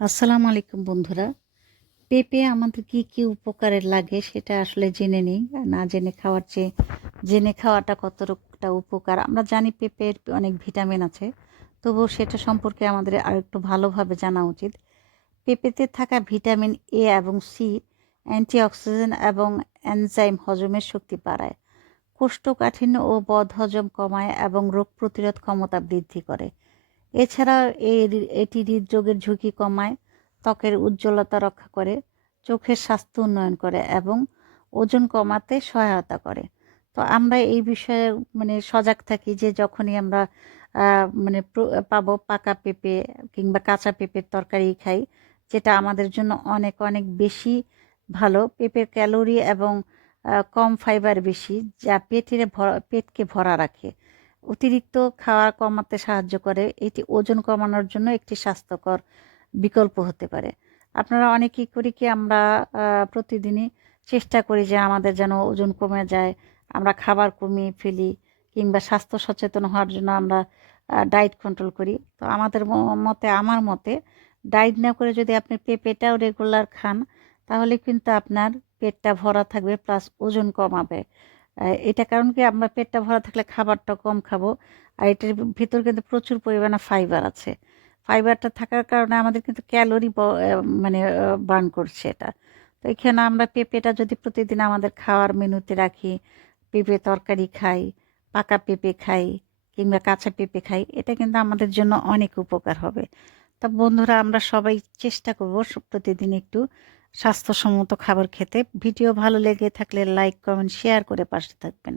আসসালামু আলাইকুম বন্ধুরা। পেঁপে আমাদের কি উপকারে লাগে সেটা আসলে জেনে নিই। না জেনে খাওয়ার চেয়ে জেনে খাওয়াটা কতটা উপকার। আমরা জানি পেঁপের অনেক ভিটামিন আছে, তবুও সেটা সম্পর্কে আমাদের আরেকটু ভালোভাবে জানা উচিত। পেঁপেতে থাকা ভিটামিন এ এবং সি অ্যান্টিঅক্সিডেন্ট এবং এনজাইম হজমের শক্তি বাড়ায়, কোষ্ঠকাঠিন্য ও বদহজম কমায় এবং রোগ প্রতিরোধ ক্ষমতা বৃদ্ধি করে। এছাড়াও এটি হৃদরোগের ঝুঁকি কমায়, ত্বকের উজ্জ্বলতা রক্ষা করে, চোখের স্বাস্থ্য উন্নয়ন করে এবং ওজন কমাতে সহায়তা করে। তো আমরা এই বিষয়ে সজাগ থাকি যে যখনই আমরা পাবো পাকা পেঁপে কিংবা কাঁচা পেঁপের তরকারি খাই, যেটা আমাদের জন্য অনেক অনেক বেশি ভালো। পেঁপের ক্যালোরি এবং কম ফাইবার বেশি, যা পেটকে ভরা রাখে। অতিরিক্ত খাওয়া কমাতে সাহায্য করে। এটি ওজন কমানোর জন্য একটি স্বাস্থ্যকর বিকল্প হতে পারে। আপনারা অনেকেই করি কি আমরা প্রতিদিনই চেষ্টা করি যে আমাদের যেন ওজন কমে যায়, আমরা খাবার কমিয়ে ফেলি কিংবা স্বাস্থ্য সচেতন হওয়ার জন্য আমরা ডায়েট কন্ট্রোল করি। তো আমার মতে ডায়েট না করে যদি আপনি পেঁপেটাও রেগুলার খান, তাহলে কিন্তু আপনার পেটটা ভরা থাকবে প্লাস ওজন কমাবে। এটা কারণ কি, আমরা পেটটা ভরা থাকলে খাবারটা কম খাবো, আর এটার ভিতর কিন্তু প্রচুর পরিমাণে ফাইবার আছে। ফাইবারটা থাকার কারণে আমাদের কিন্তু ক্যালোরি বার্ন করছে এটা। তো এখানে আমরা পেঁপেটা যদি প্রতিদিন আমাদের খাওয়ার মেনুতে রাখি, পেঁপে তরকারি খাই, পাকা পেঁপে খাই কিংবা কাঁচা পেঁপে খাই, এটা কিন্তু আমাদের জন্য অনেক উপকার হবে। তা বন্ধুরা, আমরা সবাই চেষ্টা করব প্রতিদিন একটু স্বাস্থ্যসম্মত খাবার খেতে। ভিডিও ভালো লেগে থাকলে লাইক, কমেন্ট, শেয়ার করে পাশে থাকবেন।